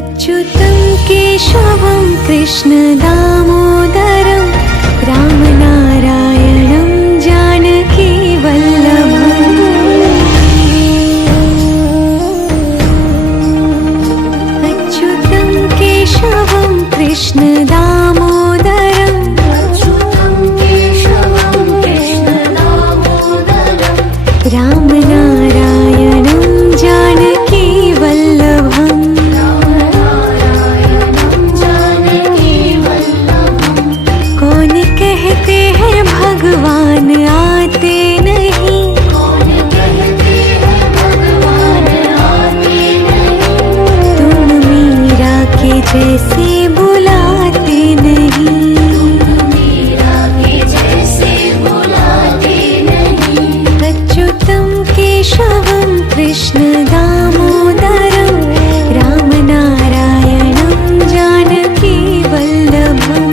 अच्युतं केशवं कृष्ण दामोदरं रामनारायणं जानकी वल्लभम्। अच्युतं केशवं कृष्ण दामोदरं रामनारायणं जानकी वल्लभम्। कौन कहते हैं भगवान आते नहीं, तुम मीरा के जैसे बुलाते नहीं। अच्युतं केशवं कृष्ण दामोदरं रामनारायणं जानकी वल्लभम्।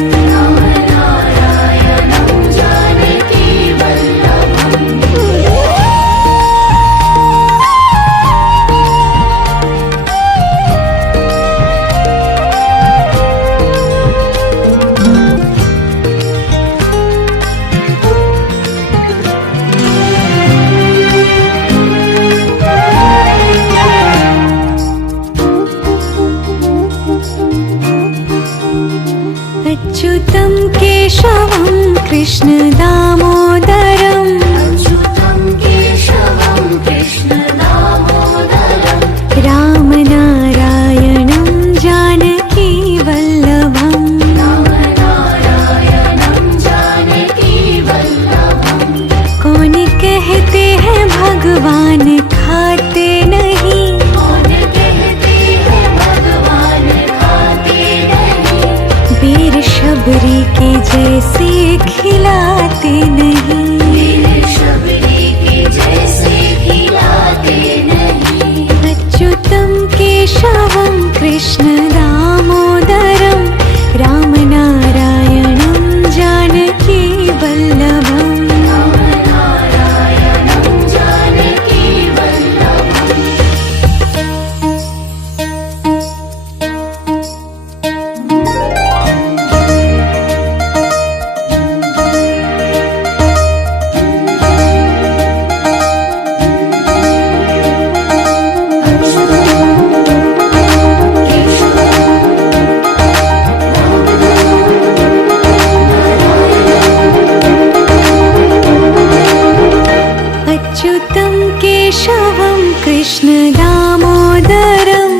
अच्युतं केशवं कृष्ण दामोदरं रामनारायणं जानकी वल्लभम्। कौन कहते हैं भगवान खाते नहीं, वीर शबरी के जैसे खिलाते नहीं। अच्युतं केशवं कृष्ण दामोदरं रामनारायणं जानकी वल्लभम्। अच्युतं केशवं कृष्ण दामोदरं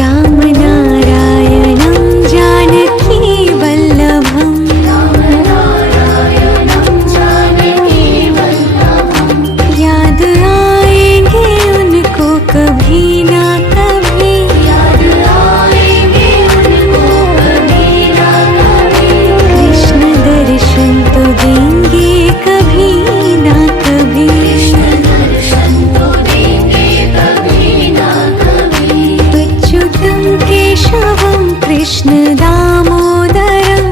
रामनारायणं जानकी वल्लभम्। याद आएंगे उनको कभी ना कभी, कृष्ण दर्शन तो देंगे कभी ना कभी। अच्युतं केशवं कृष्ण दामोदरं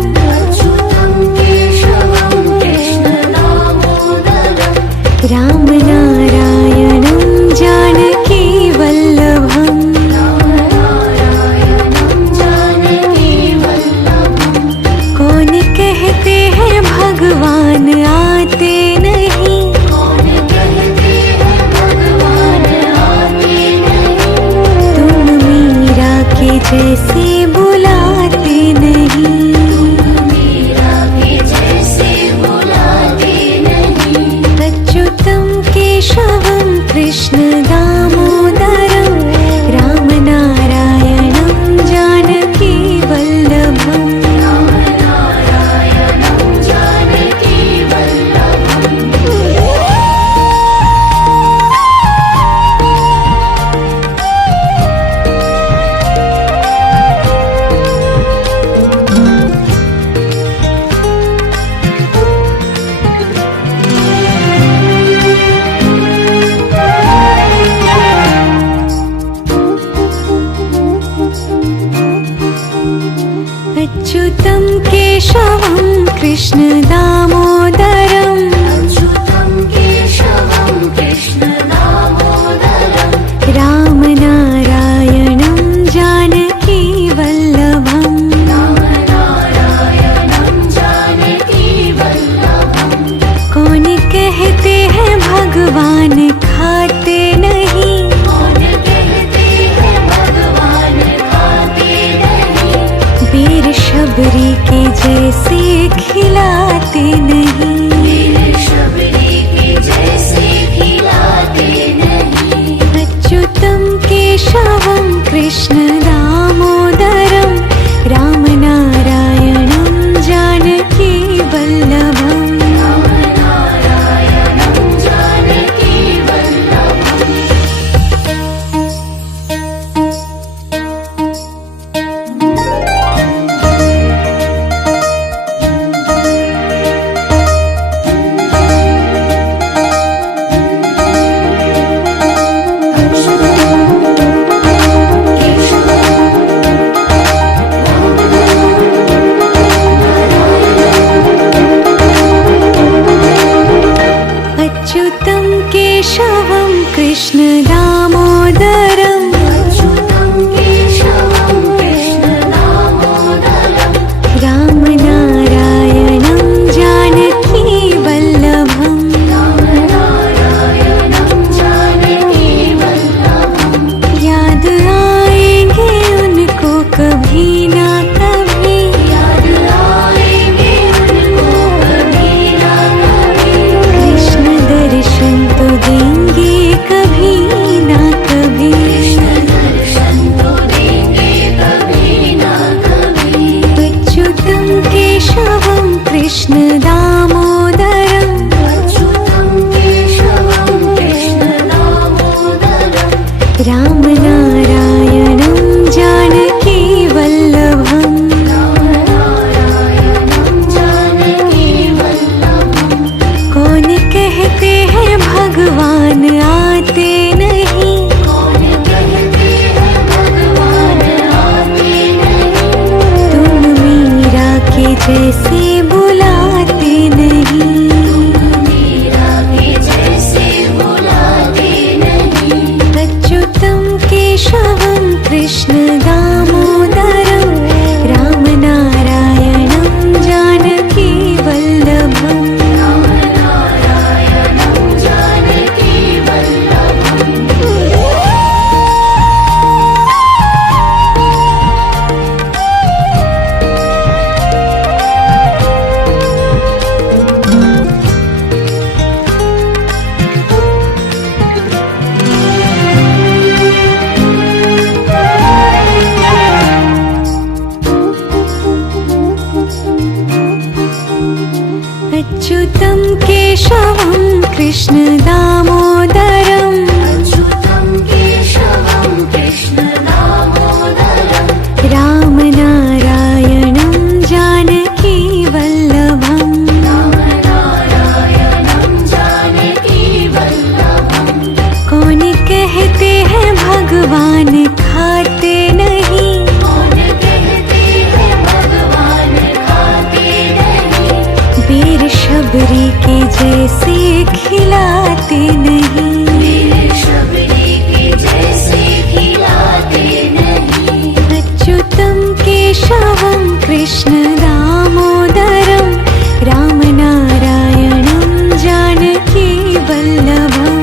रामनारायणं जानकी वल्लभम्। कौन कहते हैं भगवान आते नहीं, तुम मीरा के जैसे बुलाते नहीं। अच्युतं केशवं कृष्ण दामोदरं रामनारायणं जानकी वल्लभम्। अच्युतं केशवं कृष्ण दामोदरं अच्युतं केशवं कृष्ण दामोदरं केशवं कृष्ण दामोदरं रामनारायणं जानकी वल्लभम् अच्युतं केशवं कृष्ण दामोदरं रामनारायणं जानकी वल्लभम् याद आएंगे उनको कभी ना कभी कृष्ण दर्शन तो देंगे कभी ना कभी अच्युतं केशवं कृष्ण दामोदरं रामनारायणं जानकी वल्लभम् कौन कहते हैं भगवान आते नहीं तुम मीरा के जैसे बुलाते नहीं अच्युतं केशवं कृष्ण दामोदरं रामनारायणं जानकी वल्लभम् अच्युतं केशवं कृष्ण दामोदरं रामनारायणं जानकी वल्लभम् कौन कहते हैं भगवान खाते नहीं वीर शबरी के जैसे खिलाते नहीं अच्युतं केशवं कृष्ण दामोदरं रामनारायणं जानकी वल्लभम्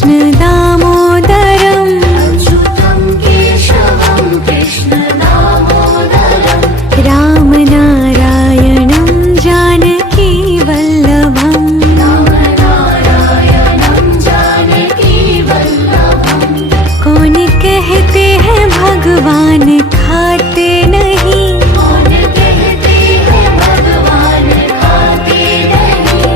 कृष्ण दामोदरम् अच्युतं केशवं कृष्ण दामोदरम् रामनारायणं जानकी वल्लभम् रामनारायणं जानकी वल्लभम् कौन कहते हैं भगवान खाते नहीं, कौन कहते हैं भगवान खाते नहीं,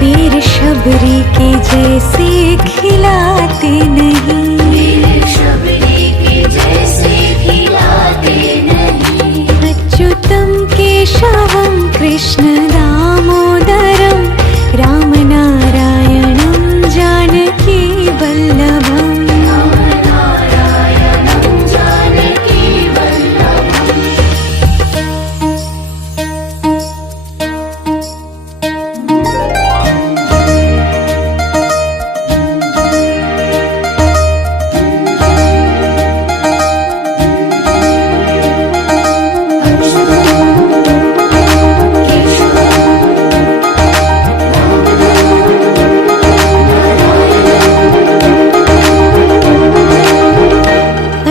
वीर शबरी के जैसे खिलाते नहीं। वीर शबरी के जैसे खिलाते नहीं। अच्युतं केशवं कृष्ण दामोदरं रामनारायणं जानकी वल्लभम् रामनारायणं जानकी वल्लभम्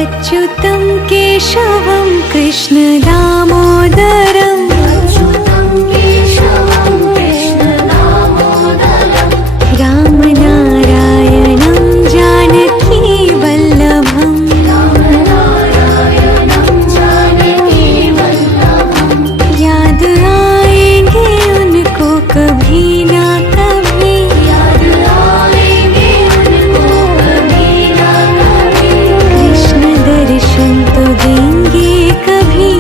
अच्युतं केशवं कृष्ण दामोदरम् अच्युतं केशवं कृष्ण दामोदरम् रामनारायणं जानकी वल्लभम् रामनारायणं जानकी वल्लभम् याद आएंगे उनको कभी ना कभी, याद आएंगे उनको कभी ना कभी। कृष्ण दर्शन तो देंगे कभी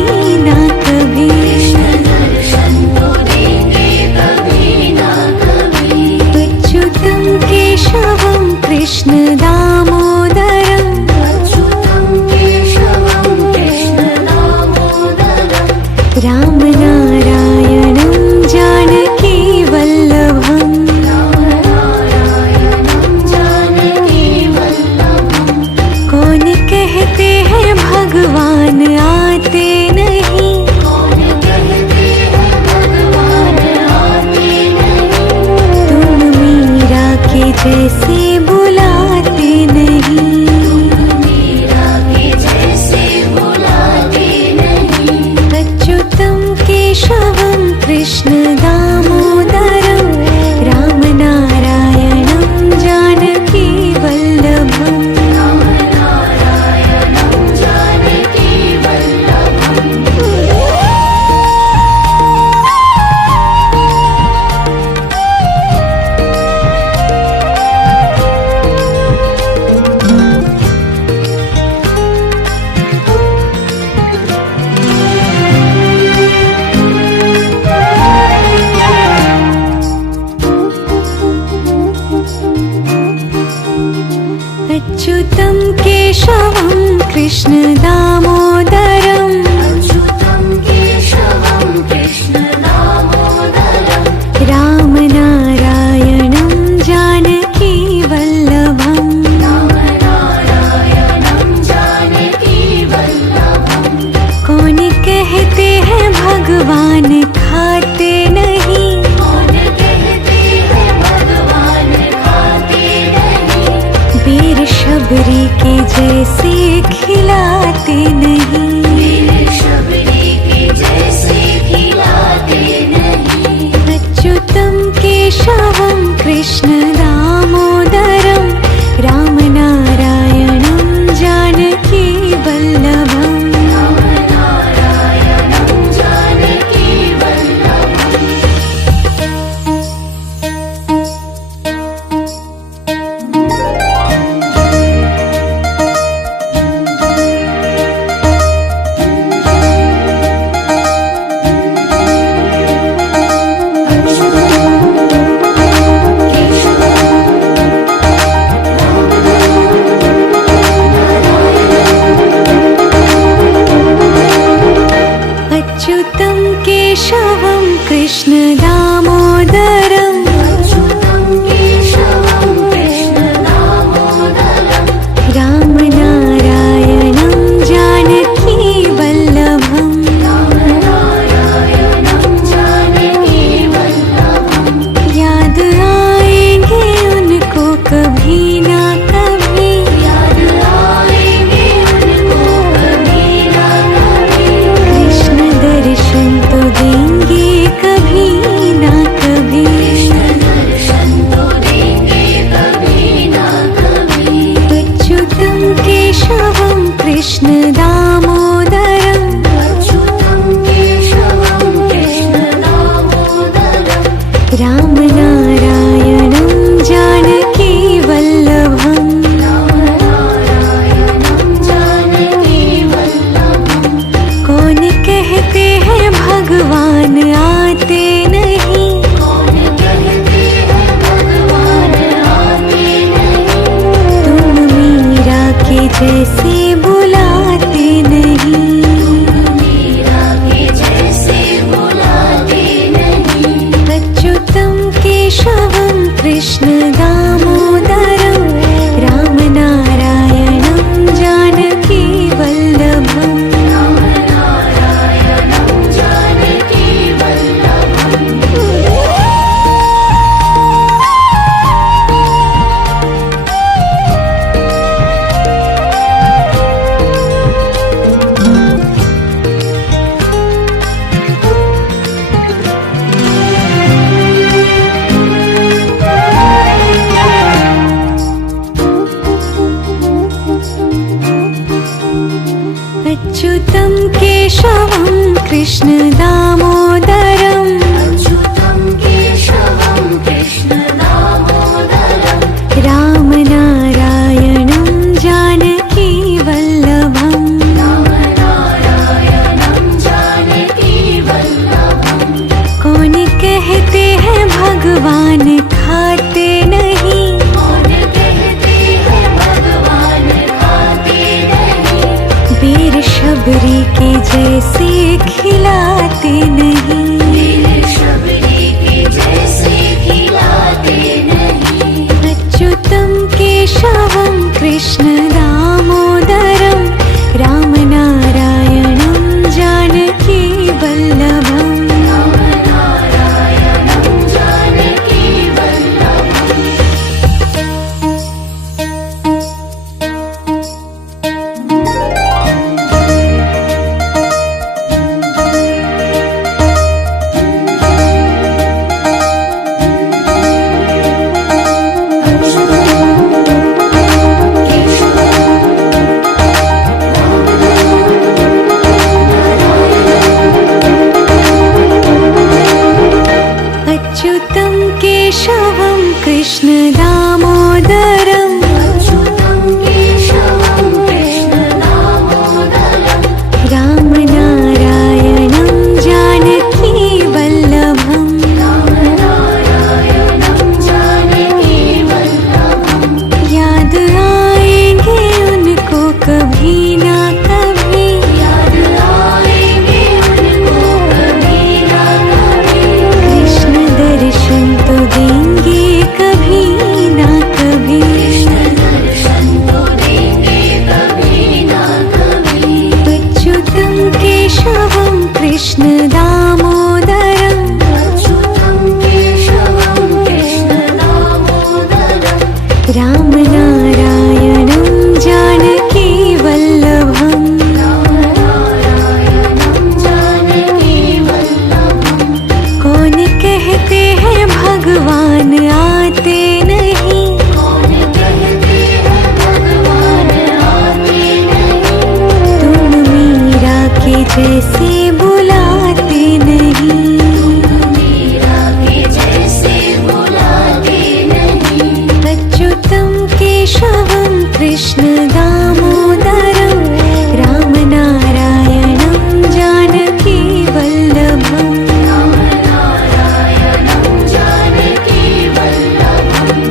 ना कभी। कृष्ण दर्शन तो देंगे कभी ना कभी। अच्युतं केशवं कृष्ण दामोदरम् अच्युतं केशवं कृष्ण दामोदरम् रामनारायणं जानकी वल्लभम् रामनारायणं जानकी वल्लभम् कौन कहते हैं भगवान आते नहीं, कौन कहते हैं भगवान आते नहीं, तुम मीरा के जैसे बुलाते नहीं। मीरा के जैसे बुलाते नहीं। अच्युतं केशवं कृष्ण दामोदरं रामनारायणं जानकी वल्लभम् रामनारायणं जानकी वल्लभम् अच्युतं केशवं कृष्ण दामोदरम् अच्युतं केशवं कृष्ण दामोदरम् रामनारायणं जानकी वल्लभम् रामनारायणं जानकी वल्लभम् कौन कहते हैं भगवान खाते नहीं, कौन कहते हैं भगवान खाते नहीं, वीर शबरी के जैसे खिलाते नहीं। वीर शबरी के जैसे खिलाते नहीं। अच्युतं केशवं कृष्ण दामोदरं रामनारायणं जानकी वल्लभम् रामनारायणं जानकी वल्लभम् अच्युतं केशवं कृष्ण दामोदरम् अच्युतं केशवं कृष्ण दामोदरम् रामनारायणं जानकी वल्लभम् रामनारायणं जानकी वल्लभम् याद आएंगे उनको कभी ना जैसे बुलाते नहीं। मीरा के जैसे बुलाते नहीं। अच्युतं केशवं कृष्ण दामोदरं रामनारायणं जानकी वल्लभम्। रामनारायणं जानकी वल्लभम्। अच्युतं केशवं कृष्ण दामोदरं अच्युतं केशवं कृष्ण दामोदरं। रामनारायणं जानकी वल्लभम्। रामनारायणं जानकी वल्लभम्। कौन कहते हैं भगवान खाते नहीं। कौन कहते हैं भगवान खाते नहीं। वीर शबरी के जैसे खिलाते नहीं। वीर शबरी के जैसे खिलाते नहीं। अच्युतं केशवं कृष्ण दामोदरं रामनारायणं जानकी वल्लभम्। रामनारायणं जानकी वल्लभम्। अच्युतं केशवं कृष्ण दामोदरं अच्युतं केशवं कृष्ण दामोदरं। रामनारायणं जानकी वल्लभम्। रामनारायणं जानकी वल्लभम्। याद आएंगे उनको कभी ना कभी। याद आएंगे उनको कभी ना कभी। कृष्ण दर्शन तो देंगे कभी ना कभी। कृष्ण दर्शन तो देंगे कभी ना कभी। अच्युतं केशवं कृष्ण दामोदरं अच्युतं केशवं कृष्ण दामोदरं। रामनारायणं जानकी वल्लभम्। रामनारायणं जानकी वल्लभम्। कौन कहते हैं भगवान आते नहीं। कौन कहते हैं भगवान आते नहीं। तुम मीरा के जैसे बुलाते नहीं। मीरा के जैसे बुलाते नहीं। अच्युतं केशवं कृष्ण दामोदरं रामनारायणं जानकी वल्लभम्। रामनारायणं जानकी वल्लभम्।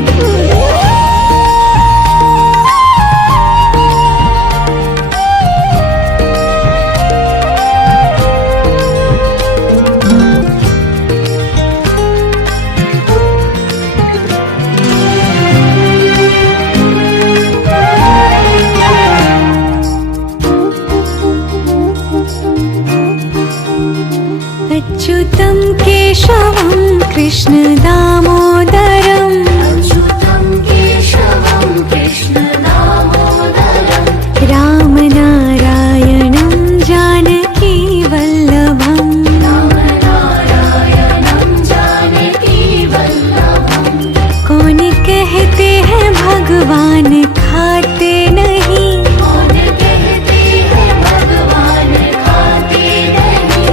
अच्युतं केशवं कृष्ण दामोदरं अच्युतं केशवं कृष्ण दामोदरं। रामनारायणं जानकी वल्लभम्। रामनारायणं जानकी वल्लभम्। कौन कहते हैं भगवान खाते नहीं। कौन कहते हैं भगवान खाते नहीं।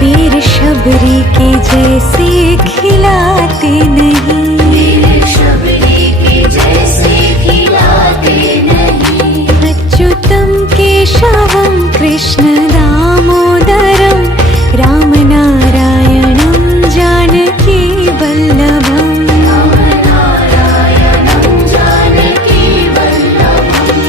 वीर शबरी के जैसे खिलाते नहीं। वीर शबरी के जैसे खिलाते नहीं। अच्युतं केशवं कृष्ण दामोदरं रामनारायणं जानकी वल्लभम्। रामनारायणं जानकी वल्लभम्।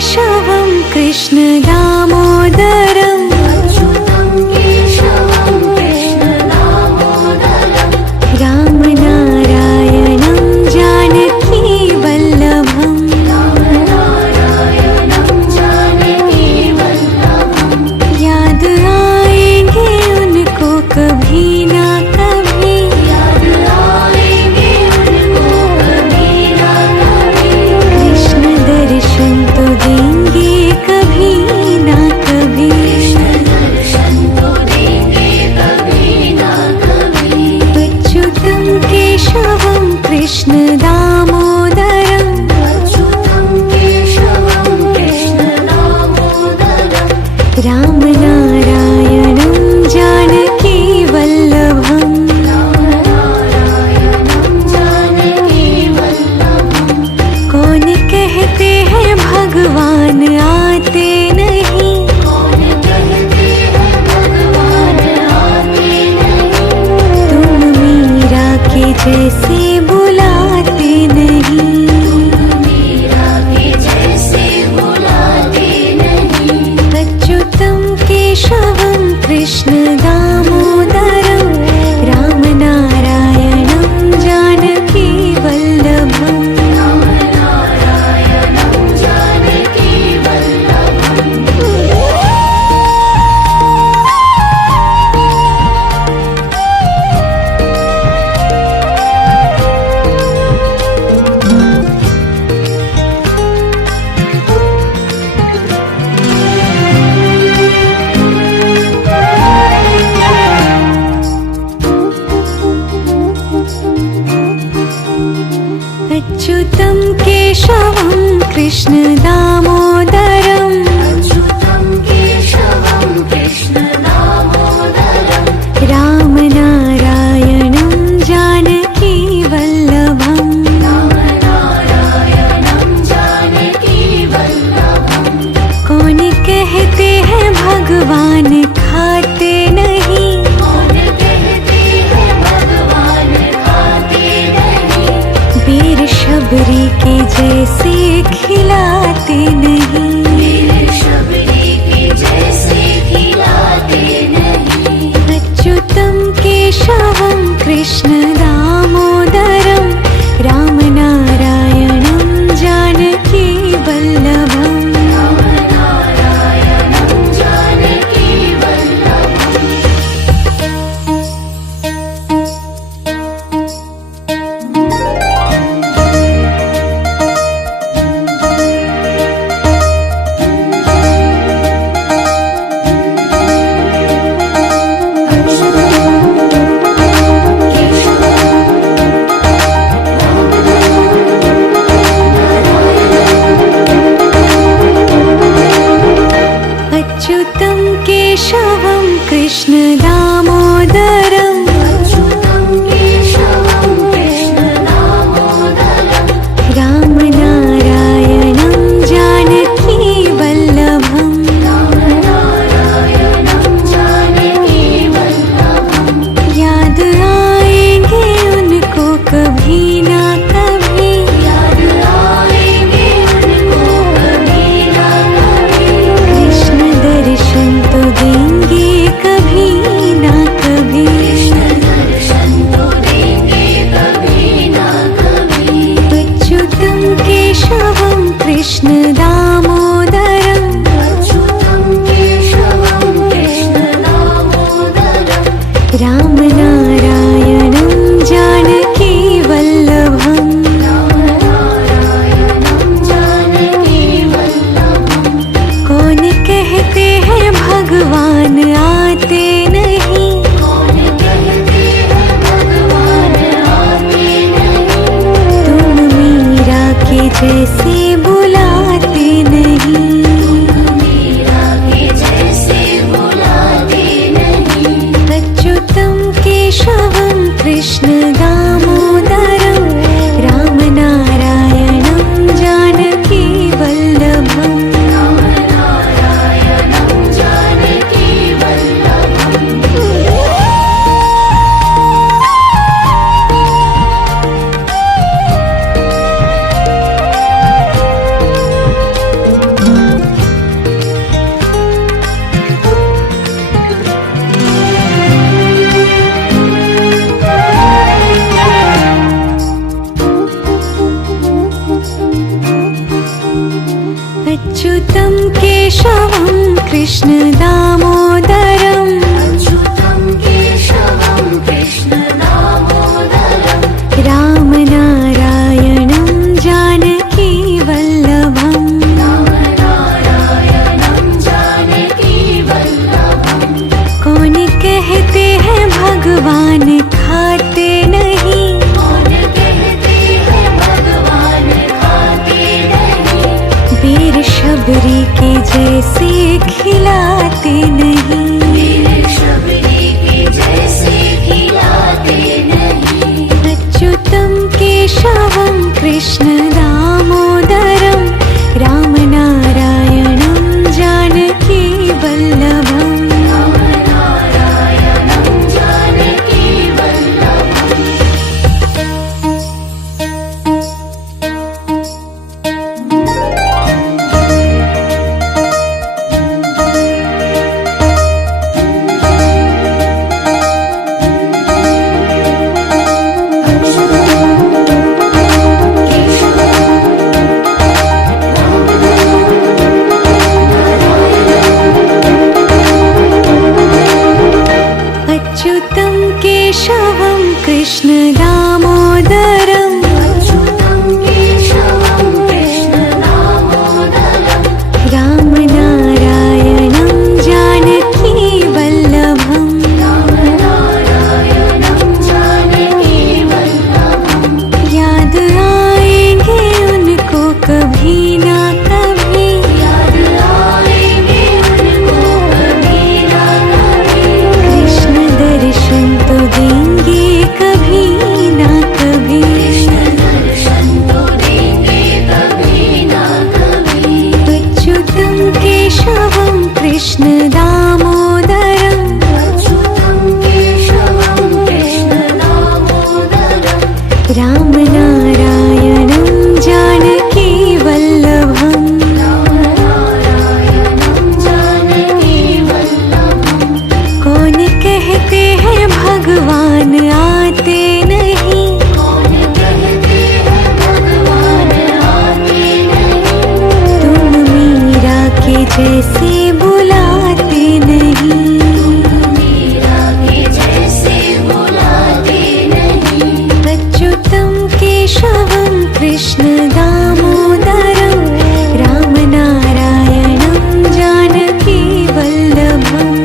केशवं कृष्ण दामोदरम् अच्युतं केशवं कृष्ण दामोदरम् रामनारायणं जानकी वल्लभम् रामनारायणं जानकी वल्लभम् याद आएंगे उनको कभी ना कभी याद आएंगे उनको कभी ना कभी कृष्ण दर्शन तो देंगे कभी ना कभी कृष्ण दर्शन तो देंगे कभी ना कभी अच्युतं केशवं कृष्ण दामोदरम् अच्युतं केशवं कृष्ण दामोदरम् रामनारायणं जानकी वल्लभम् रामनारायणं जानकी वल्लभम् कौन कहते हैं भगवान आते नहीं कौन कहते हैं भगवान आते नहीं तुम मीरा के जैसे बुलाते नहीं मीरा के जैसे बुलाते नहीं अच्युतं केशवं कृष्ण दामोदरम् रामनारायणं जानकी वल्लभम् रामनारायणं जानकी वल्लभम् अच्युतं केशवं कृष्ण दामोदरम् अच्युतं केशवं कृष्ण दामोदरम् रामनारायणं जानकी वल्लभम् रामनारायणं जानकी वल्लभम् कौन कहते हैं भगवान खाते नहीं कौन कहते हैं भगवान खाते नहीं वीर शबरी के जैसे खिलाते नहीं मेरे शबरी के जैसे खिलाते नहीं अच्युतं केशवं कृष्ण दामोदरम् रामनारायणं जानकी वल्लभम् रामनारायणं जानकी वल्लभम् केशवं अच्युतं केशवं कृष्ण दामोदरम् अच्युतं केशवं कृष्ण दामोदरं रामनारायणं जानकी वल्लभम् रामनारायणं जानकी वल्लभं कौन कहते हैं भगवान खाते नहीं कौन कहते हैं भगवान खाते नहीं वीर शबरी के जैसे खिलाते नहीं वीर शबरी के जैसे खिलाते नहीं अच्युतं केशवं कृष्ण दामोदरं रामनारायणं जानकी वल्लभम् रामनारायणं जानकी वल्लभम् अच्युतं केशवं कृष्ण दामोदरम् अच्युतं केशवं कृष्ण दामोदरं रामनारायणं जानकी वल्लभम् रामनारायणं जानकी वल्लभं याद आएंगे उनको कभी ना कभी याद आएंगे उनको कभी ना कभी कृष्ण दर्शन तो देंगे कभी ना कभी कृष्ण दर्शन तो देंगे कभी ना कभी अच्युतं केशवं कृष्ण दामोदरम् अच्युतं केशवं कृष्ण दामोदरं रामनारायणं जानकी वल्लभम् रामनारायणं जानकी वल्लभं कौन कहते हैं भगवान आते नहीं कौन कहते हैं भगवान आते नहीं तुम मीरा के जैसे बुलाते नहीं मीरा के जैसे बुलाते नहीं अच्युतं केशवं कृष्ण दामोदरं रामनारायणं जानकी वल्लभम्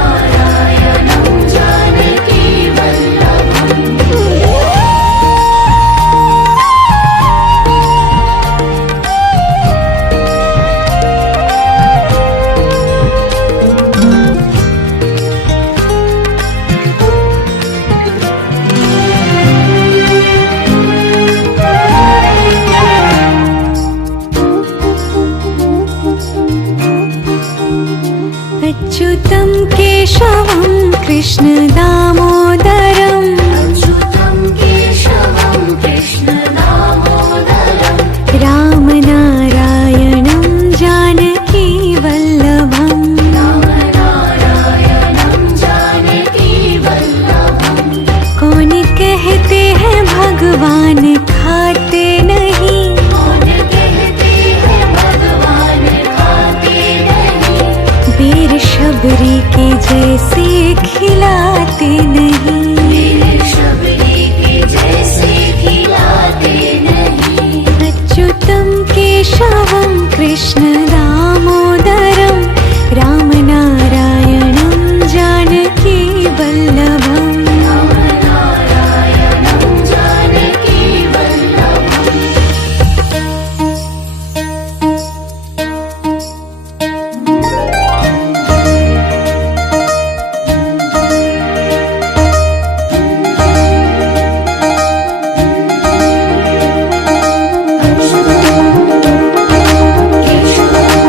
रामनारायणं जानकी वल्लभम् अच्युतं केशवं कृष्ण दामोदरम् अच्युतं केशवं कृष्ण दामोदरं रामनारायणं जानकी वल्लभम् रामनारायणं जानकी वल्लभं कौन कहते हैं भगवान खाते नहीं कौन कहते हैं भगवान खाते नहीं वीर शबरी के जैसे खिलाते नहीं वीर शबरी के जैसे खिलाते नहीं अच्युतं केशवं कृष्ण दामोदरं रामनारायणं जानकी वल्लभम् रामनारायणं जानकी वल्लभम् केशवं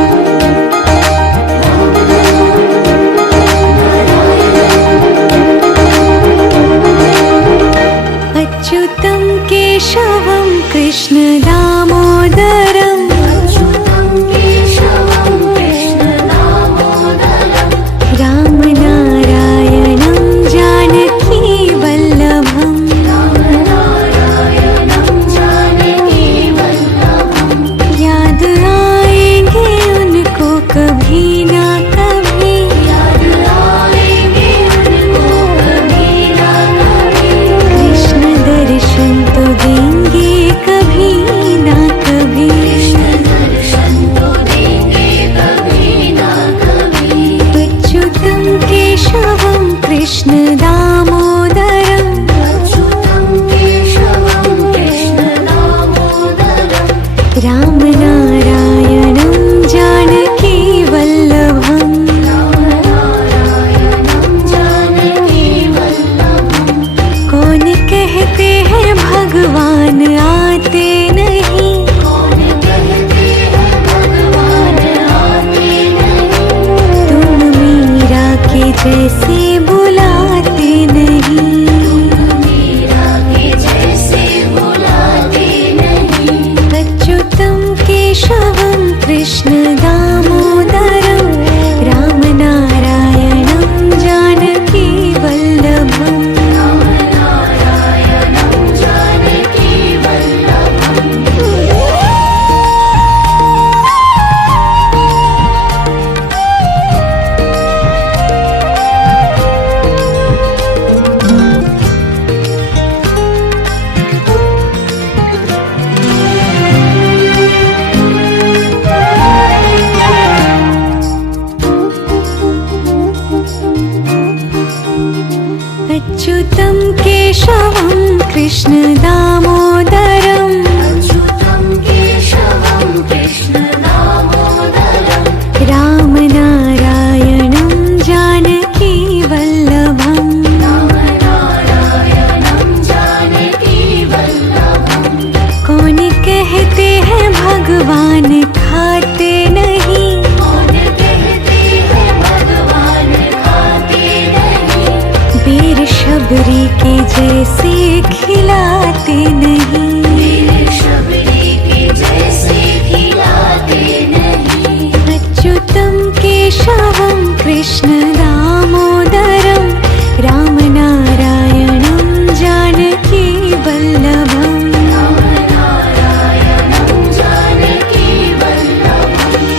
कृष्ण दामोदरं रामनारायणं जानकी वल्लभम् रामनारायणं जानकी वल्लभम् अच्युतं केशवं कृष्ण दामोदरम् अच्युतं केशवं कृष्ण दामोदरं रामनारायणं जानकी वल्लभम् रामनारायणं जानकी वल्लभम् कौन कहते हैं भगवान खाते नहीं कौन कहते हैं भगवान खाते नहीं वीर शबरी के जैसे खिलाते नहीं वीर शबरी के जैसे खिलाते नहीं अच्युतं केशवं कृष्ण दामोदरं रामनारायणं जानकी वल्लभम् रामनारायणं जानकी वल्लभम्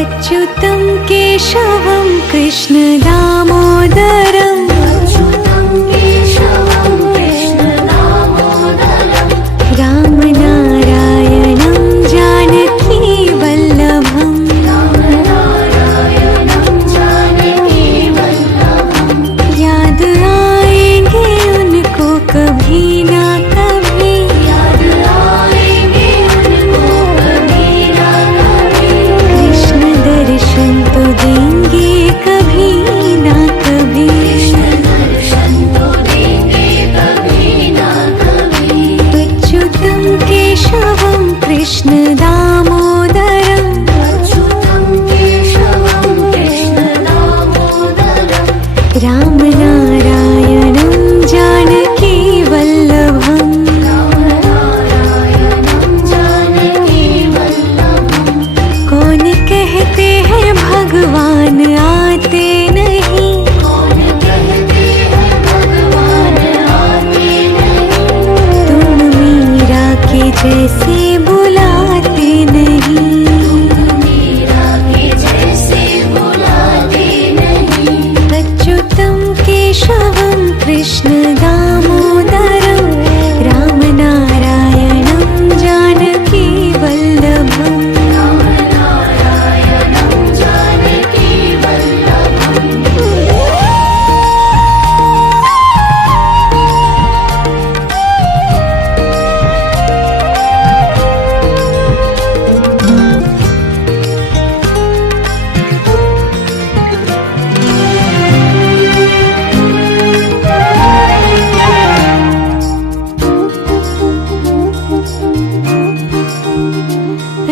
अच्युतं केशवं कृष्ण दामोदरं अच्युतं केशवं कृष्ण दामोदरं रामनारायणं जानकी वल्लभम् रामनारायणं जानकी वल्लभम् याद आएंगे उनको कभी ना कभी याद आएंगे उनको कभी ना कभी कृष्ण दर्शन तो देंगे कभी ना कभी कृष्ण दर्शन तो देंगे कभी ना कभी अच्युतं केशवं कृष्ण दामोदरं अच्युतं केशवं कृष्ण दामोदरं रामनारायणं जानकी वल्लभम् रामनारायणं जानकी वल्लभम् कौन कहते हैं भगवान आते नहीं कौन कहते हैं भगवान आते नहीं तुम मीरा के जैसे बुलाते नहीं मीरा के जैसे बुलाते नहीं अच्युतं केशवं कृष्ण दामोदरं रामनारायणं जानकी वल्लभम् रामनारायणं जानकी वल्लभम्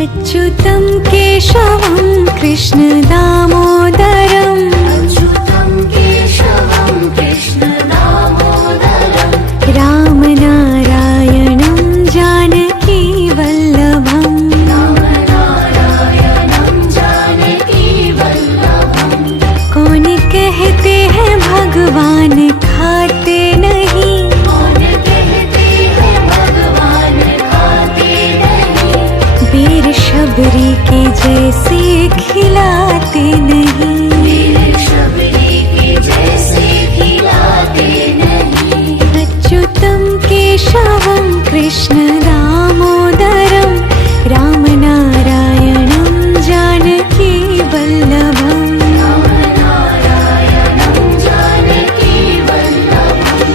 अच्युतं केशवं कृष्ण दामोदरं अच्युतं केशवं कृष्ण दामोदरं रामनारायणं जानकी वल्लभम् रामनारायणं जानकी वल्लभम् कौन कहते हैं भगवान खाते नहीं कौन कहते हैं भगवान खाते नहीं वीर शबरी के जैसे खिलाते नहीं वीर शबरी के जैसे खिलाते नहीं अच्युतं केशवं कृष्ण दामोदरं रामनारायणं जानकी वल्लभम् रामनारायणं जानकी वल्लभम्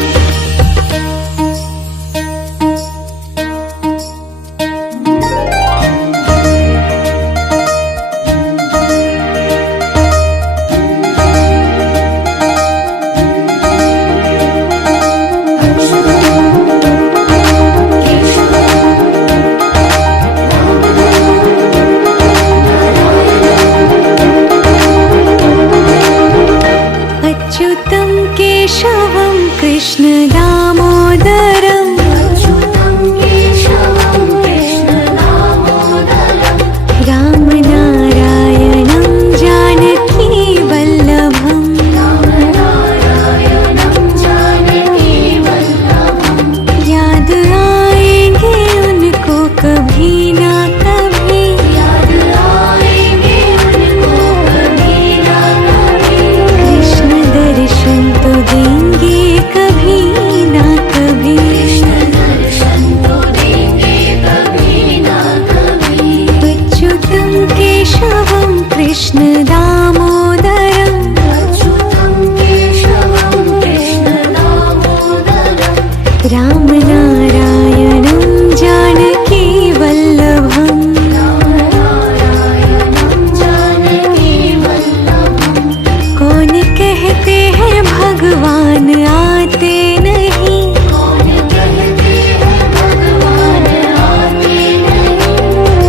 भगवान आते नहीं। कौन कहते हैं भगवान आते नहीं।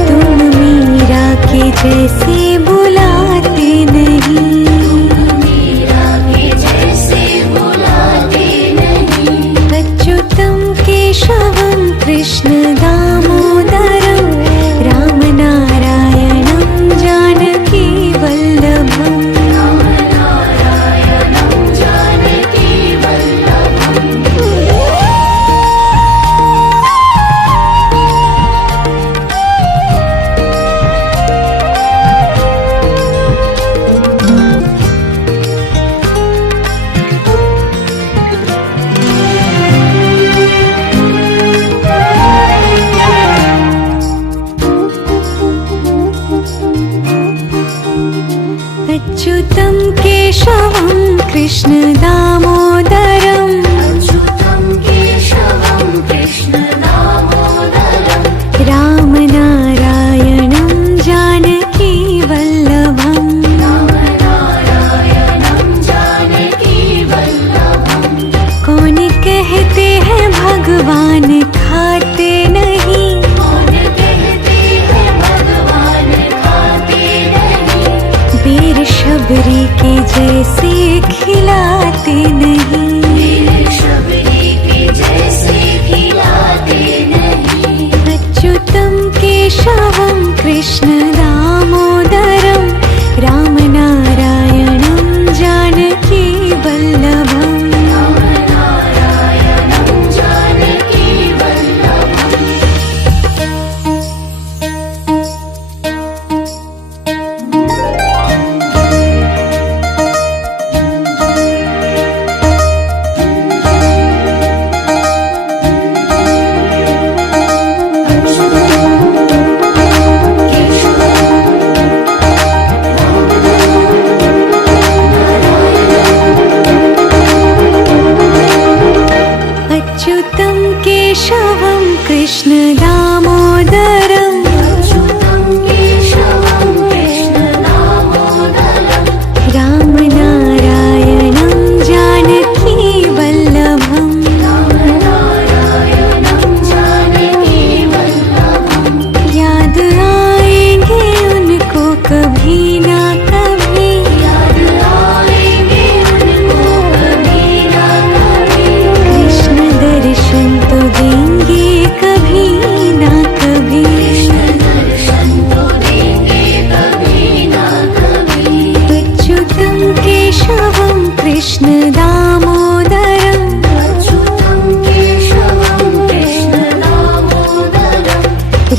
तुम मीरा के जैसे बुलाते नहीं। मीरा के जैसे बुलाते नहीं। अच्युतं केशवं कृष्ण दामोदरं राम नारायणं जानकी वल्लभम्। राम नारायणं जानकी वल्लभम्। अच्युतं केशवं कृष्ण दामोदरं अच्युतं केशवं कृष्ण दामोदरं। राम नारायणं जानकी वल्लभम्। राम नारायणं जानकी वल्लभम्। कौन कहते हैं भगवान खाते नहीं। कौन कहते हैं भगवान खाते नहीं। वीर शबरी के जैसे खिलाते नहीं। वीर शबरी के जैसे खिलाते नहीं। अच्युतं केशवं कृष्ण दामोदरं राम नारायणं जानकी वल्लभम्। राम नारायणं जानकी वल्लभम्। अच्युतं केशवं कृष्ण दामोदरं अच्युतं केशवं कृष्ण दामोदरं। राम नारायणं जानकी वल्लभम्। राम नारायणं जानकी वल्लभम्। याद आएंगे उनको कभी ना कभी। याद आएंगे उनको कभी ना कभी। कृष्ण दर्शन तो देंगे कभी ना कभी। कृष्ण दर्शन तो देंगे कभी ना कभी। अच्युतं केशवं कृष्ण दामोदरं अच्युतं केशवं कृष्ण दामोदरं।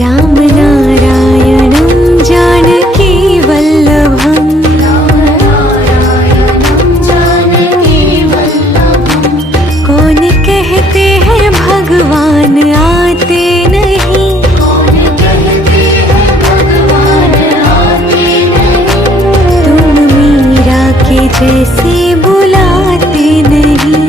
राम नारायणं जानकी वल्लभम्। राम नारायणं जानकी वल्लभम्। कौन कहते हैं भगवान आते नहीं। कौन कहते हैं भगवान आते नहीं। तुम मीरा के जैसे बुलाते नहीं।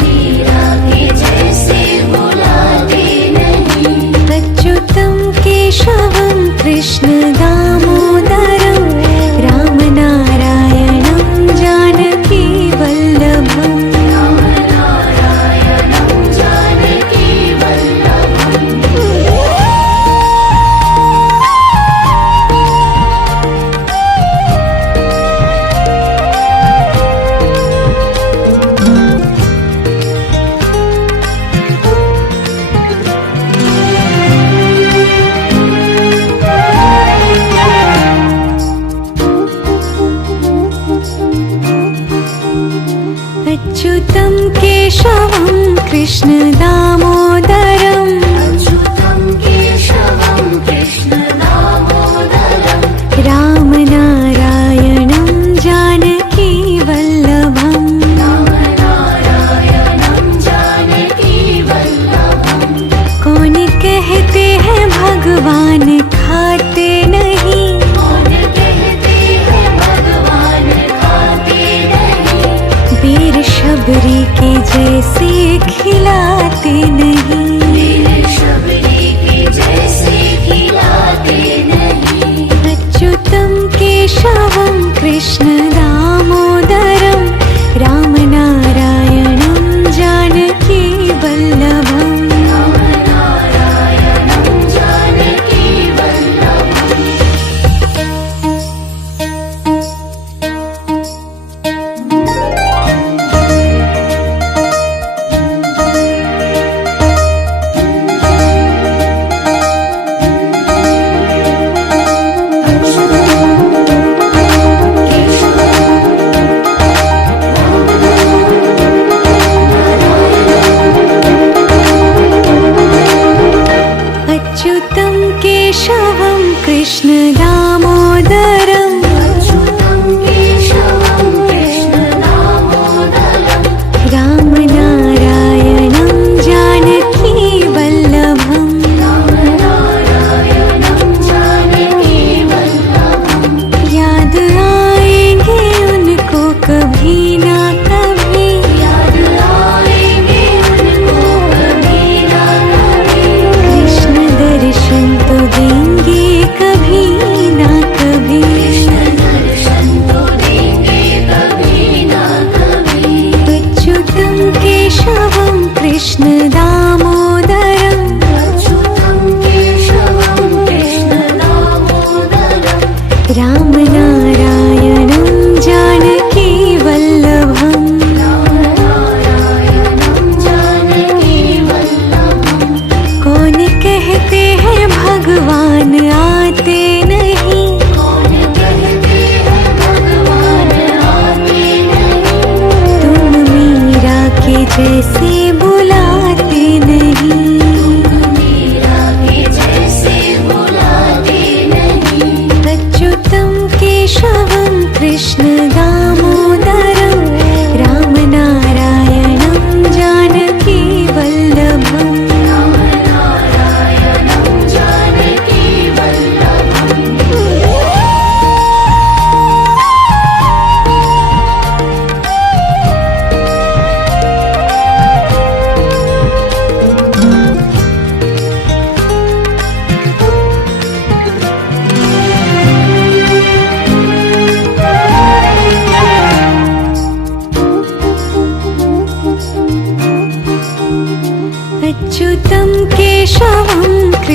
मीरा के जैसे बुलाते नहीं। अच्युतं केशवं कृष्ण दामोदरं राम नारायणं जानकी वल्लभम्। राम नारायणं जानकी वल्लभम्। अच्युतं केशवं कृष्ण दामोदरं अच्युतं केशवं कृष्ण दामोदरं। राम नारायणं जानकी वल्लभम्। राम नारायणं जानकी वल्लभम्। कौन कहते हैं भगवान खाते नहीं। कौन कहते हैं भगवान खाते नहीं। वीर शबरी के जैसे खिलाते नहीं। वीर शबरी के जैसे खिलाते नहीं। अच्युतं केशवं कृष्ण दामोदरं राम नारायणं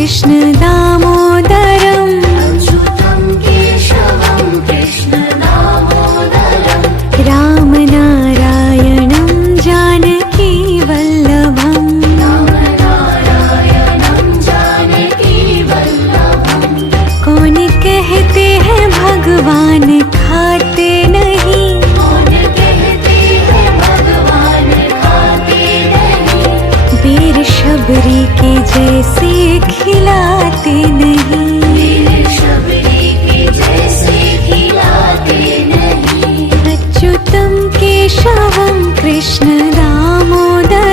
कृष्ण दामोदरम् अच्युतं केशवं कृष्ण दामोदरम् रामनारायणं जानकी वल्लभम् रामनारायणं जानकी वल्लभम् कौन कहते हैं भगवान खाते नहीं, कौन कहते हैं भगवान खाते नहीं, वीर शबरी के जैसे खिलाते नहीं। वीर शबरी के जैसे खिलाते नहीं। अच्युतं केशवं कृष्ण दामोदरम्